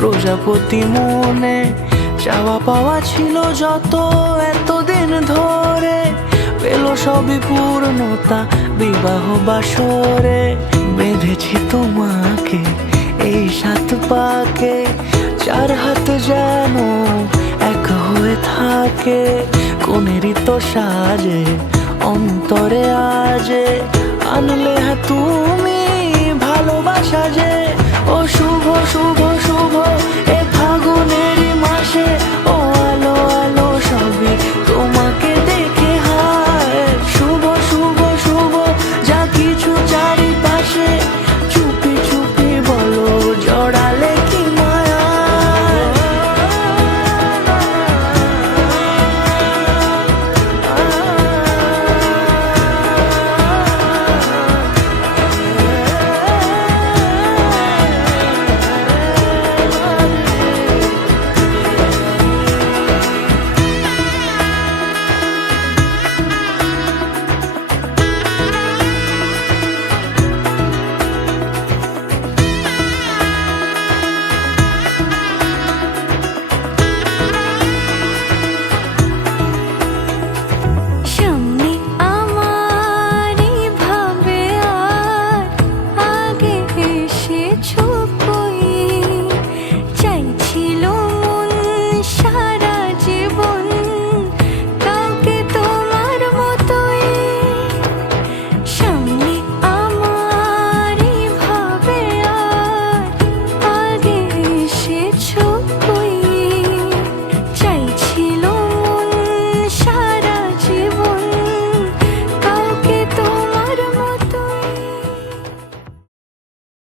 প্রজাপতি মনে চাওয়া পাওয়া ছিল যত এতদিন ধরে, পেল সবই পূর্ণতা বিবাহ বাসরে। বেঁধেছি তোমাকে এই 7 পাকে, 4 হাত যেন এক হয়ে থাকে। কোনেরই তো সাজে অন্তরে আজে আনলে তুমি ভালোবাসা যে। ও শুভ শুভ